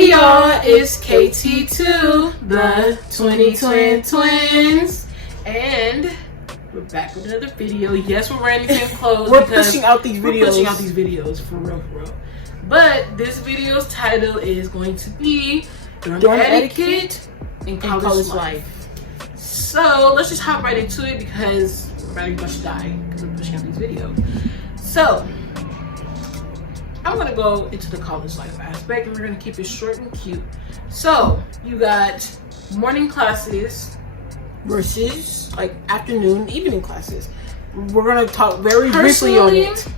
Hey y'all, it's KT2, the 20 Twins, and we're back with another video. Yes, we're wearing the same clothes. We're pushing out these videos for real. But this video's title is going to be Dorm Etiquette in College Life. So let's just hop right into it because we're very much dying because we're pushing out these videos. So I'm gonna go into the college life aspect and we're gonna keep it short and cute. So you got morning classes versus like afternoon, evening classes. We're gonna talk very briefly on it.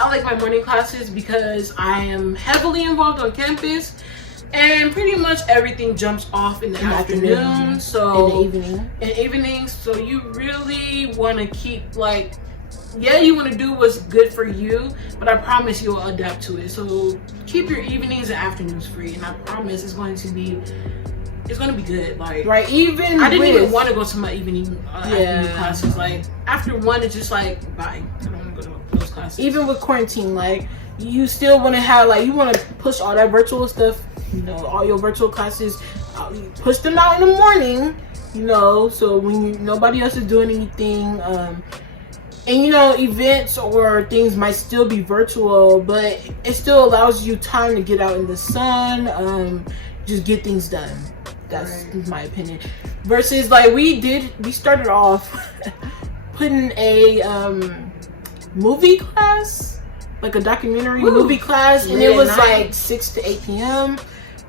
I like my morning classes because I am heavily involved on campus and pretty much everything jumps off in the afternoon. So in the evening. So you really wanna keep like, yeah, you want to do what's good for you, but I promise you'll adapt to it. So keep your evenings and afternoons free, and I promise it's going to be good. Like, right, even I didn't even want to go to my evening classes. Like after one, it's just like bye. I don't want to go to those classes. Even with quarantine, like you still want to have like you want to push all that virtual stuff. You know, all your virtual classes, you push them out in the morning. You know, so when nobody else is doing anything. And you know, events or things might still be virtual, but it still allows you time to get out in the sun, just get things done. That's my opinion. Versus like we started off putting a movie class, like a documentary movie class, and it was like 6 to 8 p.m.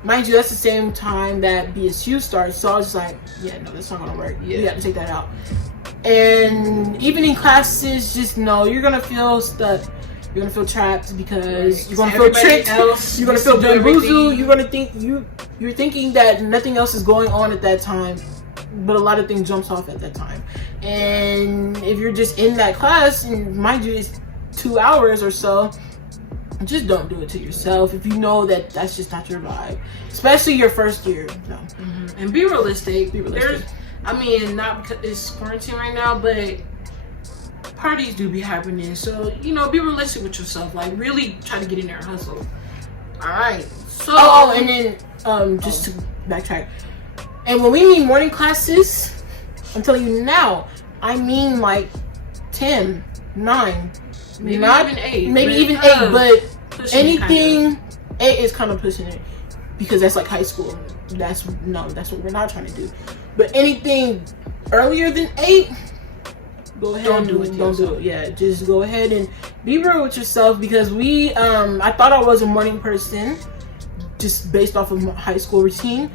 Mind you, that's the same time that BSU starts. So I was just like, yeah, no, that's not gonna work. You got to take that out. And evening classes, just know you're gonna feel stuck. You're gonna feel trapped because you're gonna feel tricked. You're gonna feel bamboozled. You're gonna think you're thinking that nothing else is going on at that time, but a lot of things jumps off at that time. And if you're just in that class, and mind you, it's 2 hours or so, just don't do it to yourself if you know that that's just not your vibe, especially your first year. No. And be realistic. I mean, not because it's quarantine right now, but parties do be happening. So, you know, be realistic with yourself. Like, really try to get in there and hustle. All right. So, and then just to backtrack. And when we mean morning classes, I'm telling you now, I mean like 10, 9, maybe not even 8. Maybe even 8, but anything 8 is kind of pushing it because that's like high school. That's what we're not trying to do. But anything earlier than 8, go ahead. Don't do it. Yeah, just go ahead and be real with yourself because I thought I was a morning person just based off of my high school routine.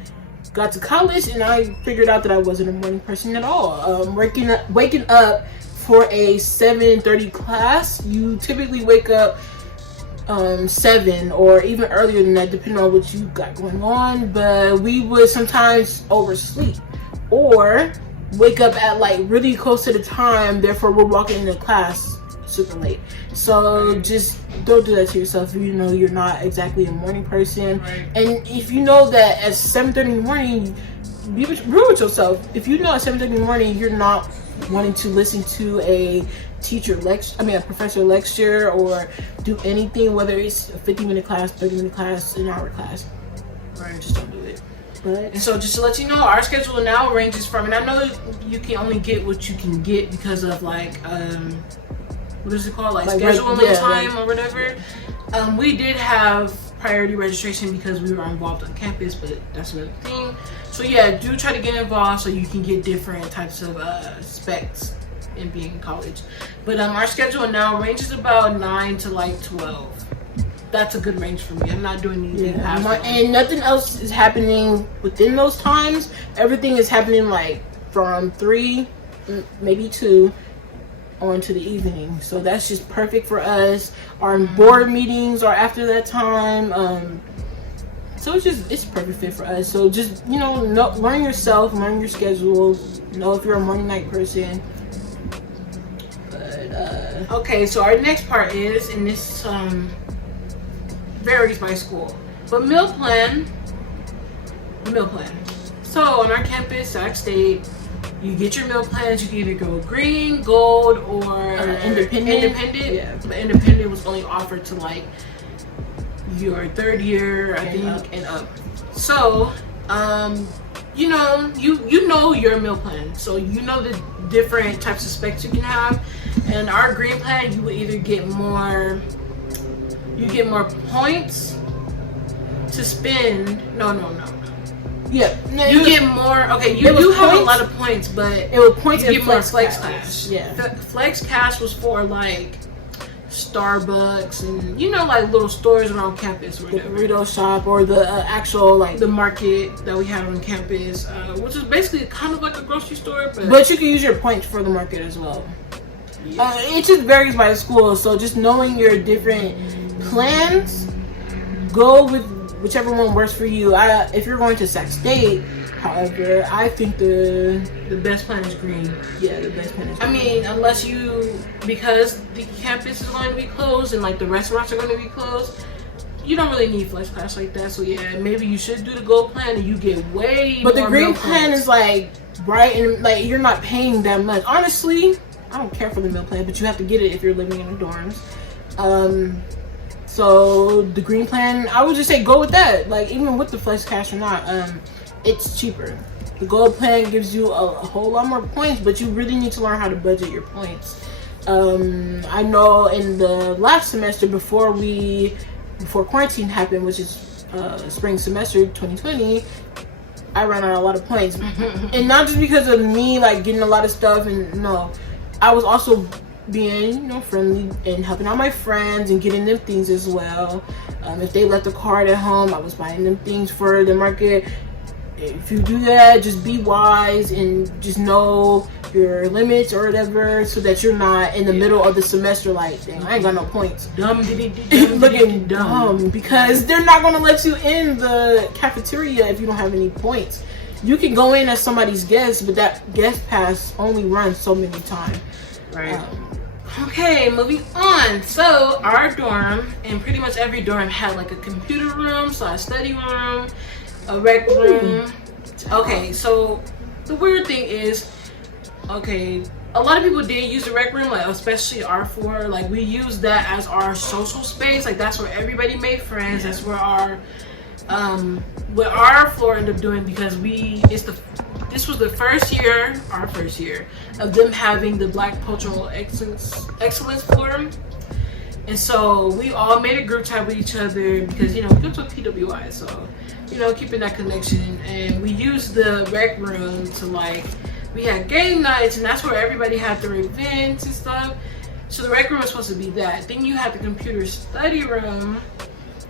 Got to college and I figured out that I wasn't a morning person at all. Waking up for a 7:30 class, you typically wake up 7 or even earlier than that depending on what you got going on, but we would sometimes oversleep or wake up at like really close to the time, therefore we're walking into class super late. So just don't do that to yourself if you know you're not exactly a morning person. And if you know that at 7:30 in the morning, be real with yourself. If you know at 7:30 in the morning you're not wanting to listen to a professor lecture or do anything, whether it's a 50-minute class, 30-minute class, an hour class, just don't do it. And so just to let you know, our schedule now ranges from, and I know you can only get what you can get because of like what is it called, like scheduling time or whatever. We did have priority registration because we were involved on campus, but that's another thing. So yeah, do try to get involved so you can get different types of specs in being in college. But our schedule now ranges about 9 to like 12. That's a good range for me. I'm not doing anything past that. And nothing else is happening within those times. Everything is happening like from 3, maybe 2 on to the evening. So that's just perfect for us. Our board meetings are after that time. So it's perfect fit for us. So just, you know, learn yourself, learn your schedule, know if you're a morning night person. But okay, so our next part is, and this varies by school, but meal plan. So on our campus, Sac State, you get your meal plans. You can either go green, gold, or independent. Yeah, but independent was only offered to like your third year, I think, and up. So, you know your meal plan, so you know the different types of specs you can have. And our green plan, you will either get more points to spend. No. Yeah, You get more. Okay, you do have a lot of points, but it was points you in get more Flex Cash. Yeah, Flex Cash was for like Starbucks and like little stores around campus, or the burrito shop, or the actual like the market that we had on campus, which is basically kind of like a grocery store, but you can use your points for the market as well. Yeah. It just varies by the school, so just knowing your different plans, go with whichever one works for you. If you're going to Sac State, however, I think the best plan is green. Yeah, the best plan is green. I mean, unless because the campus is going to be closed and like the restaurants are going to be closed, you don't really need Flex Class like that. So yeah, maybe you should do the gold plan and you get way But more the green meal plan points. is like bright and like you're not paying that much. Honestly, I don't care for the meal plan, but you have to get it if you're living in the dorms. So the green plan, I would just say go with that. Like even with the Flex Cash or not, it's cheaper. The gold plan gives you a whole lot more points, but you really need to learn how to budget your points. I know in the last semester before quarantine happened, which is spring semester 2020, I ran out a lot of points. And not just because of me like getting a lot of stuff, and no, I was also being friendly and helping out my friends and getting them things as well. If they left a card at home, I was buying them things for the market. If you do that, just be wise and just know your limits or whatever, so that you're not in the middle of the semester like, dang, I ain't got no points. Looking dumb because they're not going to let you in the cafeteria if you don't have any points. You can go in as somebody's guest, but that guest pass only runs so many times. Right. Okay, moving on. So our dorm, and pretty much every dorm, had like a computer room, a study room, a rec room. Okay, so the weird thing is, okay, a lot of people did use the rec room, like especially our floor. Like we used that as our social space. Like that's where everybody made friends. That's where what our floor ended up doing, because this was the our first year of them having the Black Cultural Excellence Forum. And so we all made a group chat with each other because, we go to a PWI, so, keeping that connection. And we used the rec room to we had game nights, and that's where everybody had their events and stuff. So the rec room was supposed to be that. Then you had the computer study room,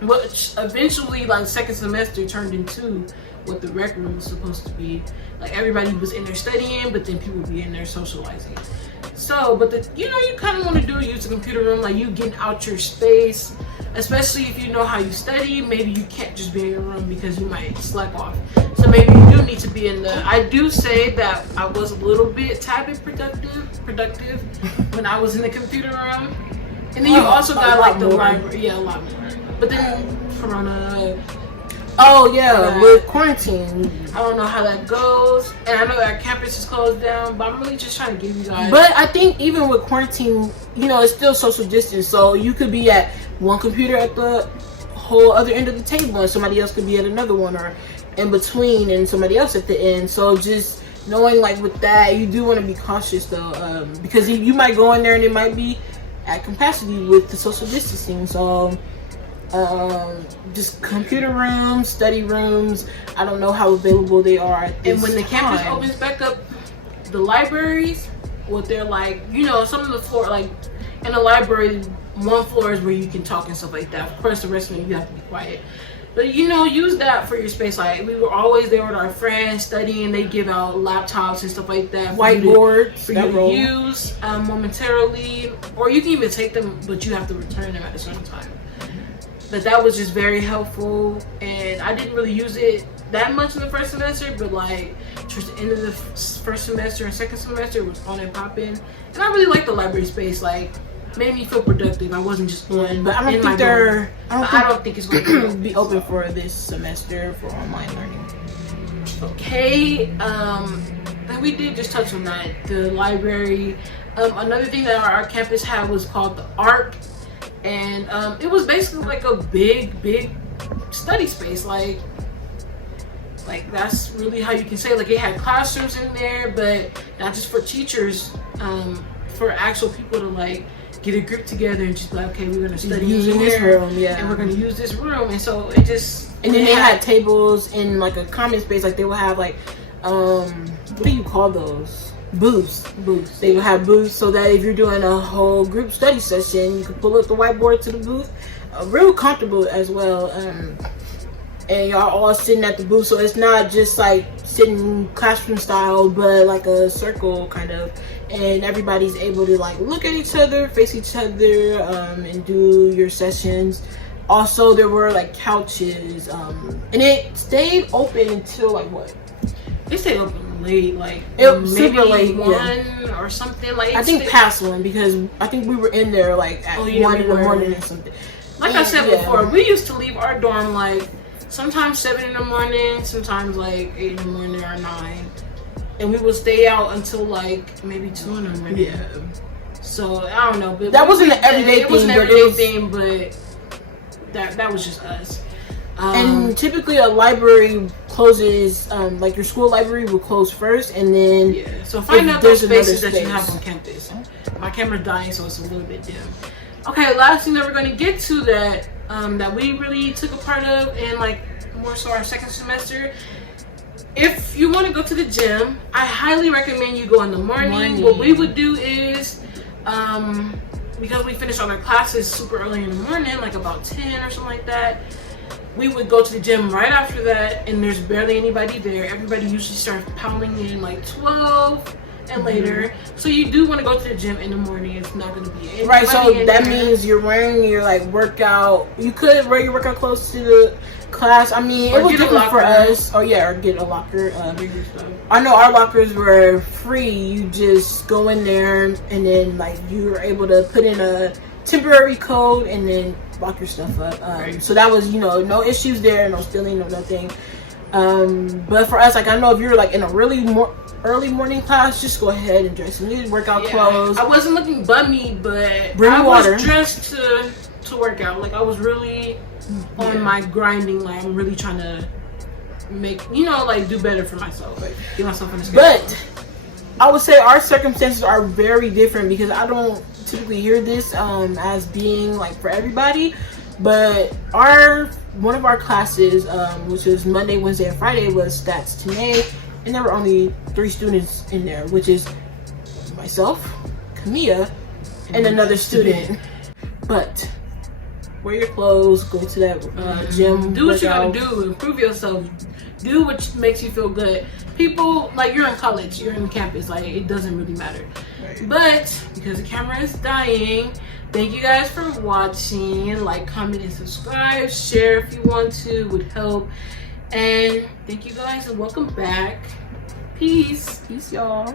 which eventually, second semester, turned into what the rec room was supposed to be. Like everybody was in there studying, but then people would be in there socializing. So, but you kind of want to use the computer room, like you getting out your space, especially if you know how you study. Maybe you can't just be in your room because you might slack off. So maybe you do need to be in I do say that I was a little bit productive when I was in the computer room. And then you also got the library. Yeah, a lot more. But then Corona. Oh yeah, with quarantine. I don't know how that goes, and I know our campus is closed down, but I'm really just trying to give you guys. But I think even with quarantine, it's still social distance, so you could be at one computer at the whole other end of the table, and somebody else could be at another one, or in between, and somebody else at the end. So just knowing with that, you do want to be cautious though, because you might go in there and it might be at capacity with the social distancing. So just computer rooms, study rooms, I don't know how available they are at this And when the campus opens back up, the libraries, what they're some of the floor, in the library, one floor is where you can talk and stuff like that. Of course, the rest of it, you have to be quiet. But, use that for your space. We were always there with our friends studying. They give out laptops and stuff like that. Whiteboards for you to use momentarily. Or you can even take them, but you have to return them at a certain time. But that was just very helpful, and I didn't really use it that much in the first semester, but towards the end of the first semester and second semester, it was on and popping. And I really liked the library space, made me feel productive. I wasn't just on. But I don't think it's going to be open for this semester for online learning. Okay, and we did just touch on that, the library. Another thing that our campus had was called the ARC. And it was basically like a big study space. Like that's really how you can say, like, it had classrooms in there, but not just for teachers, for actual people to like get a group together and just be like, okay, we're gonna study using here, this room, and we're gonna use this room. And so it just, and then they had tables in like a common space. Like they would have like what do you call those, booths. They would have booths so that if you're doing a whole group study session, you could pull up the whiteboard to the booth, real comfortable as well. And y'all all sitting at the booth, so it's not just like sitting classroom style, but like a circle kind of, and everybody's able to like look at each other, face each other, and do your sessions. Also, there were like couches, and it stayed open until like what? It stayed open late, like It was maybe super late, one or something. Like I think past one, because I think we were in there like at 1 in the morning or something. Like I said before, we used to leave our dorm like sometimes 7 in the morning, sometimes like 8 in the morning or 9, and we would stay out until like maybe 2 in the morning. Yeah. So I don't know, but that wasn't an everyday thing. It was an everyday thing, but that was just us. And typically a library closes, like your school library will close first, and then so find out those spaces that you space. have on campus. My camera's dying, so it's a little bit dim. Okay, last thing that we're going to get to that that we really took a part of in like more so our second semester. If you want to go to the gym, I highly recommend you go in the morning. What we would do is, because we finish all our classes super early in the morning, like about 10 or something like that, we would go to the gym right after that, and there's barely anybody there. Everybody usually starts pounding in like 12 and later. So you do want to go to the gym in the morning. It's not going to be anybody right. So in that there. means you're wearing your like workout. You could wear your workout clothes to the class. I mean, it was different for us. Or get a locker. I know our lockers were free. You just go in there, and then like you were able to put in a temporary code and then lock your stuff up. So that was, no issues there, no stealing, no nothing. But for us, like, I know if you're like in a really early morning class, just go ahead and dress in your workout clothes. I wasn't looking bummy, but Bring I water. was dressed to work out. Like, I was really on my grinding. Like, I'm really trying to make, like, do better for myself. Like, get myself in the schedule. But I would say our circumstances are very different, because I don't typically hear this as being like for everybody. But one of our classes, which is Monday, Wednesday, and Friday, was Stats 10A, and there were only 3 students in there, which is myself, Camilla, and another student. But wear your clothes, go to that gym, do what you gotta do, improve yourself, do what makes you feel good. People, like, you're in college, you're in campus, like, it doesn't really matter. But because the camera is dying, thank you guys for watching. Like, comment, and subscribe. Share if you want to, would help. And thank you guys, and welcome back. Peace, y'all.